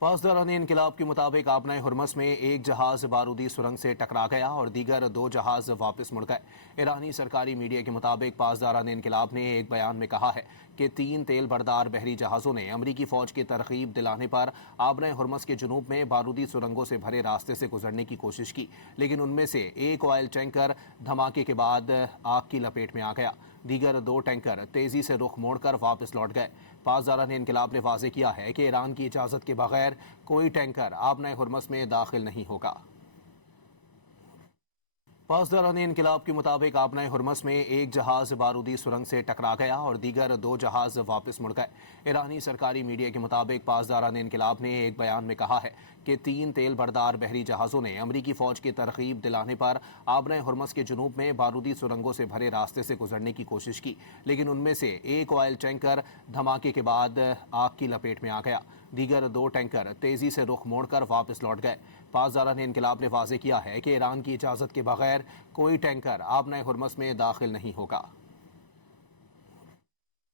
پاسداران انقلاب کے مطابق آبنائے ہرمس میں ایک جہاز بارودی سرنگ سے ٹکرا گیا اور دیگر 2 جہاز واپس مڑ گئے۔ ایرانی سرکاری میڈیا کے مطابق پاسداران انقلاب نے ایک بیان میں کہا ہے کہ 3 تیل بردار بحری جہازوں نے امریکی فوج کی ترغیب دلانے پر آبنائے ہرمس کے جنوب میں بارودی سرنگوں سے بھرے راستے سے گزرنے کی کوشش کی، لیکن ان میں سے ایک آئل ٹینکر دھماکے کے بعد آگ کی لپیٹ میں آ گیا۔ دیگر 2 ٹینکر تیزی سے رخ موڑ کر واپس لوٹ گئے۔ پاسداران انقلاب نے واضح کیا ہے کہ ایران کی اجازت کے بغیر کوئی ٹینکر آبنائے ہرمس میں داخل نہیں ہوگا۔ پاسداران انقلاب کے مطابق آبنائے ہرمس میں ایک جہاز بارودی سرنگ سے ٹکرا گیا اور دیگر 2 جہاز واپس مڑ گئے۔ ایرانی سرکاری میڈیا کے مطابق پاسداران انقلاب نے ایک بیان میں کہا ہے کہ 3 تیل بردار بحری جہازوں نے امریکی فوج کی ترغیب دلانے پر آبنائے ہرمس کے جنوب میں بارودی سرنگوں سے بھرے راستے سے گزرنے کی کوشش کی، لیکن ان میں سے ایک آئل ٹینکر دھماکے کے بعد آگ کی لپیٹ میں آ گیا۔ دیگر 2 ٹینکر تیزی سے رخ موڑ کر واپس لوٹ گئے۔ پاسداران انقلاب نے واضح کیا ہے کہ ایران کی اجازت کے بغیر کوئی ٹینکر آبنائے ہرمس میں داخل نہیں ہوگا۔